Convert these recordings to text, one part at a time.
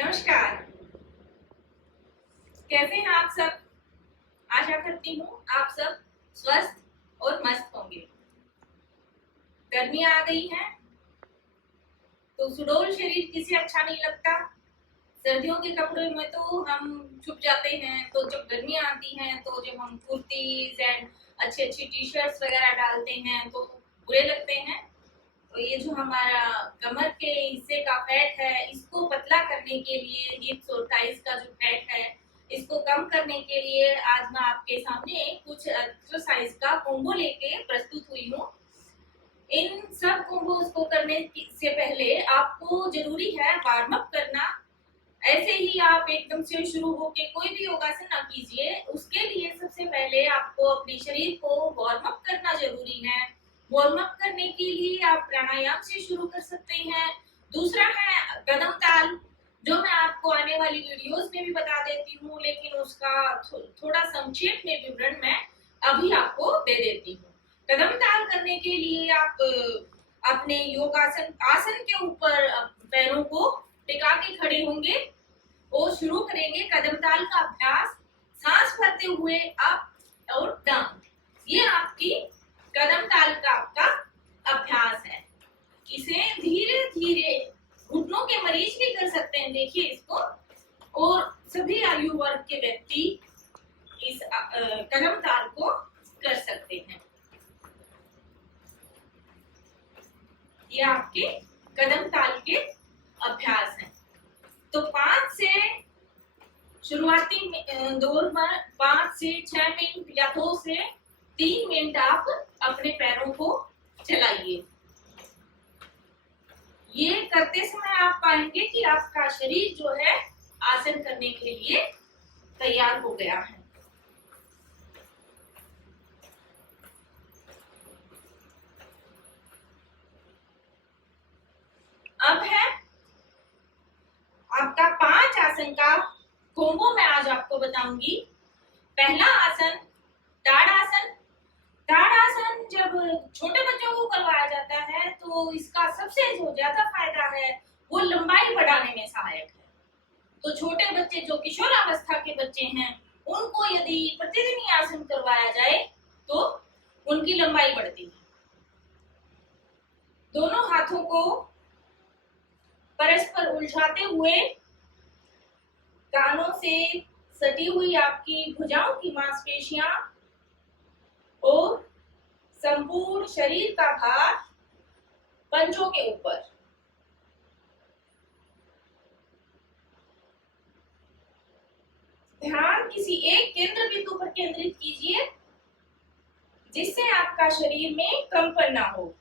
नमस्कार। कैसे हैं आप सब? आशा करती हूँ आप सब स्वस्थ और मस्त होंगे। गर्मियाँ आ गई हैं तो सुडौल शरीर किसे अच्छा नहीं लगता। सर्दियों के कपड़े में तो हम छुप जाते हैं, तो जब गर्मियाँ आती हैं तो जब हम कुर्तीज एंड अच्छी अच्छी टी शर्ट्स वगैरह डालते हैं तो बुरे लगते हैं। तो ये जो हमारा कमर के हिस्से का फैट है, इसको पतला करने के लिए, हिप्स और थाइस का जो फैट है, इसको कम करने के लिए आज मैं आपके सामने कुछ एक्सरसाइज का कॉम्बो लेके प्रस्तुत हुई हूँ। इन सब कॉम्बोज को करने से पहले आपको जरूरी है वार्म अप करना। ऐसे ही आप एकदम से शुरू होके कोई भी योगासन ना कीजिए। उसके लिए सबसे पहले आपको अपने शरीर को वार्म अप करना जरूरी है। वार्म अप करने के लिए आप प्राणायाम से शुरू कर सकते हैं। दूसरा है कदम ताल, जो मैं आपको आने वाली वीडियोस में भी बता देती हूँ, लेकिन उसका थोड़ा संक्षेप में विवरण मैं अभी आपको दे देती हूँ। कदम ताल करने के लिए आप अपने योगासन आसन के ऊपर पैरों को टिका के खड़े होंगे और शुरू करेंगे कदम ताल का अभ्यास। सांस भरते हुए अप और डाउन, ये आपकी कदम ताल का आपका अभ्यास है। इसे धीरे धीरे घुटनों के मरीज भी कर सकते हैं, देखिए इसको। और सभी आयु वर्ग के व्यक्ति इस कदम ताल को कर सकते हैं। ये आपके कदम ताल के अभ्यास हैं। तो 5 से शुरुआती दौर में 5 से 6 मिनट या 2 से 3 मिनट आप अपने पैरों को चलाइए। ये करते समय आप पाएंगे कि आपका शरीर जो है आसन करने के लिए तैयार हो गया है। अब है आपका 5 आसन का कॉम्बो मैं आज आपको बताऊंगी। पहला आसन ताड़ासन। ताड़ासन जब छोटे बच्चों को करवाया जाता है तो इसका सबसे जो ज्यादा फायदा है वो लंबाई बढ़ाने में सहायक है। तो छोटे बच्चे जो किशोरावस्था के बच्चे हैं, उनको यदि प्रतिदिन ये आसन करवाया जाए तो उनकी लंबाई बढ़ती है। दोनों हाथों को परस्पर उलझाते हुए कानों से सटी हुई आपकी भुजाओं की मांसपेशियां और संपूर्ण शरीर का भार पंजों के ऊपर। ध्यान किसी एक केंद्र बिंदु पर केंद्रित कीजिए जिससे आपका शरीर में कंपन ना हो।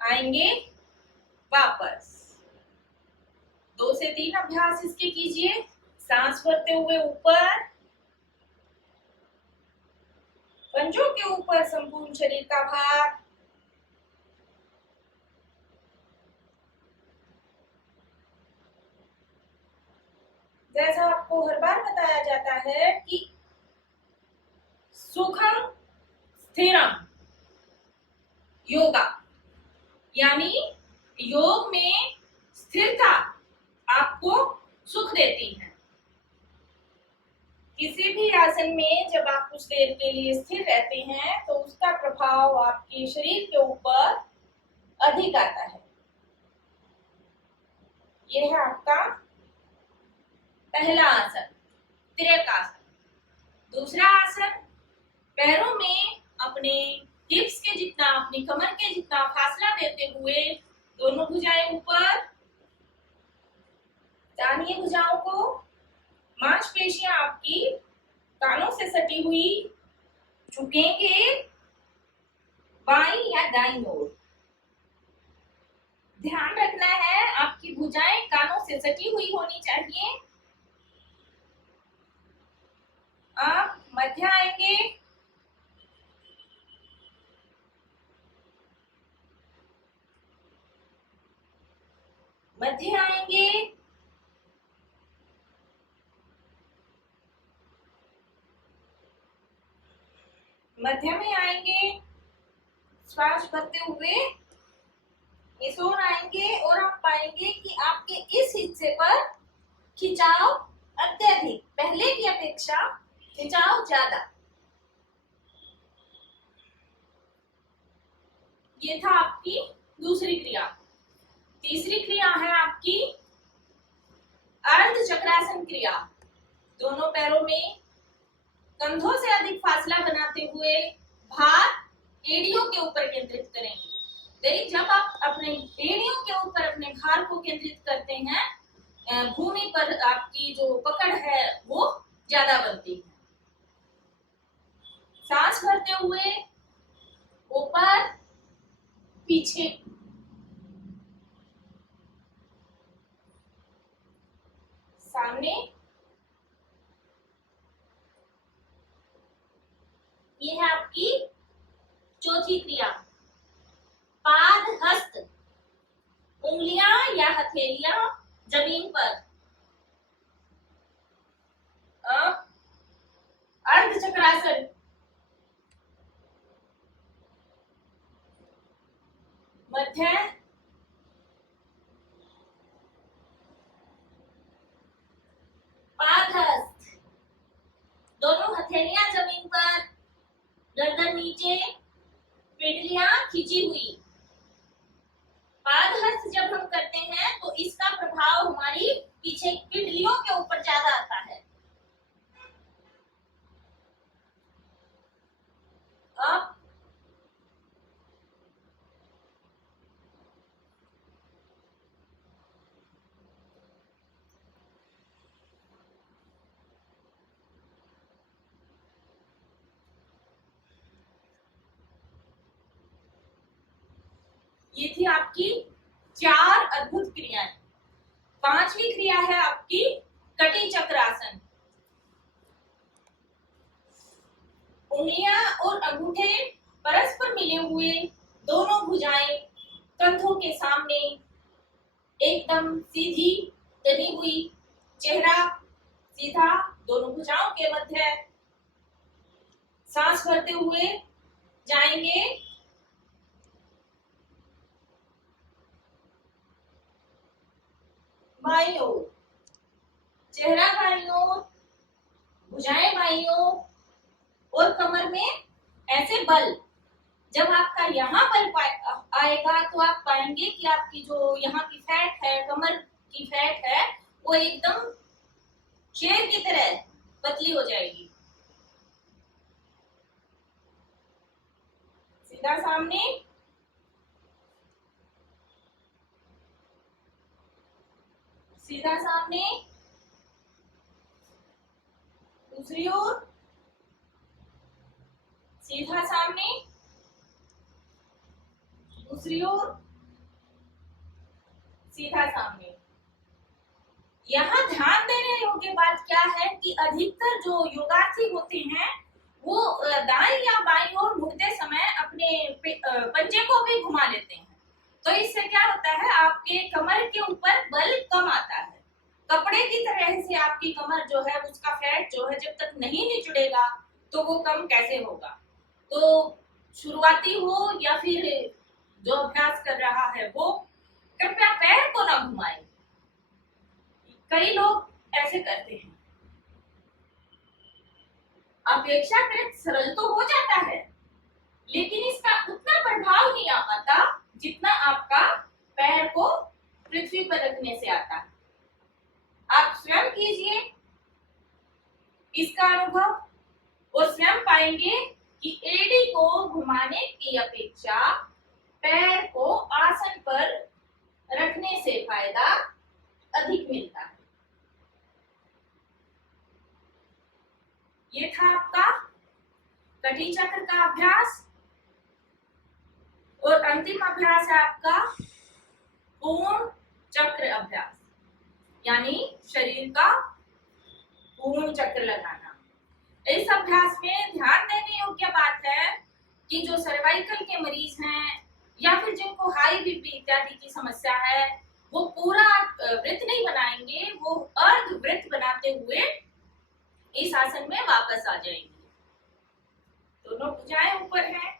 आएंगे वापस। 2 से 3 अभ्यास इसके कीजिए। सांस भरते हुए ऊपर, पंजों के ऊपर संपूर्ण शरीर का भार। जैसा आपको हर बार बताया जाता है कि सुखम स्थिरम योगा, यानी योग में स्थिरता आपको सुख देती है। किसी भी आसन में जब आप कुछ देर के लिए स्थिर रहते हैं तो उसका प्रभाव आपके शरीर के ऊपर अधिक आता है। यह है आपका पहला आसन, त्रिकासन। दूसरा आसन, पैरों में अपने हिप्स के जितना, अपनी कमर के जितना फासला देते हुए दोनों भुजाएं ऊपर। दाहिनी भुजाओं को, मांसपेशियां आपकी कानों से सटी हुई झुकेंगे बाईं या दाईं ओर। ध्यान रखना है आपकी भुजाएं कानों से सटी हुई होनी चाहिए। आप मध्य आएंगे, मध्य आएंगे, मध्य में आएंगे, श्वास भरते हुए ये जोन आएंगे और आप पाएंगे कि आपके इस हिस्से पर खिंचाव अत्यधिक, पहले की अपेक्षा खिंचाव ज्यादा। ये था आपकी दूसरी क्रिया। तीसरी क्रिया है आपकी अर्ध चक्रासन क्रिया। दोनों पैरों में कंधों से अधिक फासला बनाते हुए भार एड़ियों के ऊपर केंद्रित करेंगे। जब आप अपने एड़ियों के ऊपर अपने भार को केंद्रित करते हैं, भूमि पर आपकी जो पकड़ है वो ज्यादा बनती है। सांस भरते हुए ऊपर पीछे, सामने, ये है आपकी चौथी क्रिया। पाद हस्त, उंगलियां या हथेलियां जमीन पर। अर्ध चक्रासन, मध्य, पाद हस्त, दोनों हथेलियां जमीन पर, गर्दन नीचे, पिंडलियां खींची हुई। पादहस्त जब हम करते हैं तो इसका प्रभाव हमारी पीछे पिंडलियों के ऊपर ज्यादा आता है। अब ये थी आपकी 4 अद्भुत क्रियाएं। 5वीं क्रिया है आपकी कटी चक्रासन। उंगलियां और अंगूठे परस्पर मिले हुए, दोनों भुजाएं कंधों के सामने, एकदम सीधी तनी हुई, चेहरा सीधा, दोनों भुजाओं के मध्य। सांस भरते हुए जाएंगे बाईं ओर, चेहरा बाईं ओर, भुजाएं बाईं ओर, और कमर में ऐसे बल। जब आपका यहाँ बल आएगा तो आप पाएंगे कि आपकी जो यहाँ की फैट है, कमर की फैट है, वो एकदम शेर की तरह पतली हो जाएगी। सीधा सामने, सीधा सामने, दूसरी ओर, सीधा सामने, दूसरी ओर, सीधा सामने। यहाँ ध्यान देने योग्य बात क्या है कि अधिकतर जो योगार्थी होते हैं वो दाएं या बाईं ओर मुड़ते समय अपने पंजे को भी घुमा लेते हैं। तो इससे क्या होता है, आपके कमर के ऊपर बल कम आता है। कपड़े की तरह से आपकी कमर जो है, उसका फैट जो है, जब तक नहीं निचुड़ेगा तो वो कम कैसे होगा। तो शुरुआती हो या फिर जो अभ्यास कर रहा है वो कृपया पैर को ना घुमाए। कई लोग ऐसे करते हैं। अपेक्षाकृत सरल तो हो जाता है, लेकिन इसका उतना प्रभाव नहीं आ पाता जितना आपका पैर को पृथ्वी पर रखने से आता है। आप स्वयं कीजिए इसका अनुभव और स्वयं पाएंगे कि एड़ी को घुमाने की अपेक्षा पैर को आसन पर रखने से फायदा अधिक मिलता है। ये था आपका कटी चक्र का अभ्यास। और अंतिम अभ्यास है आपका पूर्ण चक्र अभ्यास, यानी शरीर का पूर्ण चक्र लगाना। इस अभ्यास में ध्यान देने योग्य बात है कि जो सर्वाइकल के मरीज हैं या फिर जिनको हाई बीपी इत्यादि की समस्या है, वो पूरा वृत्त नहीं बनाएंगे, वो अर्ध वृत्त बनाते हुए इस आसन में वापस आ जाएंगे। दोनों भुजाएं ऊपर हैं,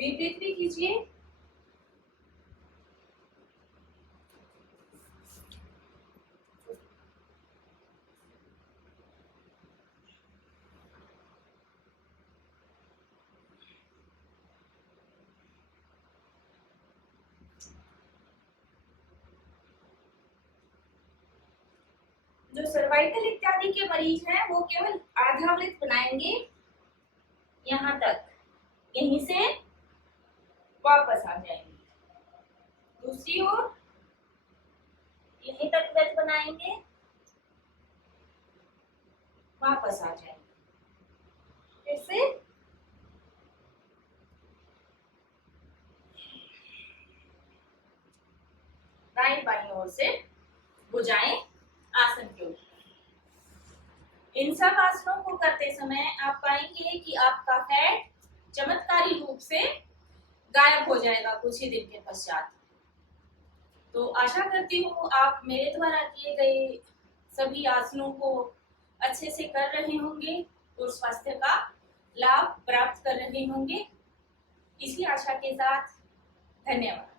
विपरीत भी कीजिए। जो सर्वाइकल इत्यादि के मरीज हैं वो केवल आधा वृत्त बनाएंगे यहाँ तक, यहीं से वापस आ जाएंगे। दूसरी ओर यहीं तक वृत्त बनाएंगे, वापस आ जाएंगे। फिर से दाएं बाईं ओर से भुजाएं आसन के ऊपर। इन सब आसनों को करते समय आप पाएंगे कि आपका फैट चमत्कारी रूप से गायब हो जाएगा कुछ ही दिन के पश्चात। तो आशा करती हूँ आप मेरे द्वारा किए गए सभी आसनों को अच्छे से कर रहे होंगे और स्वास्थ्य का लाभ प्राप्त कर रहे होंगे। इसी आशा के साथ धन्यवाद।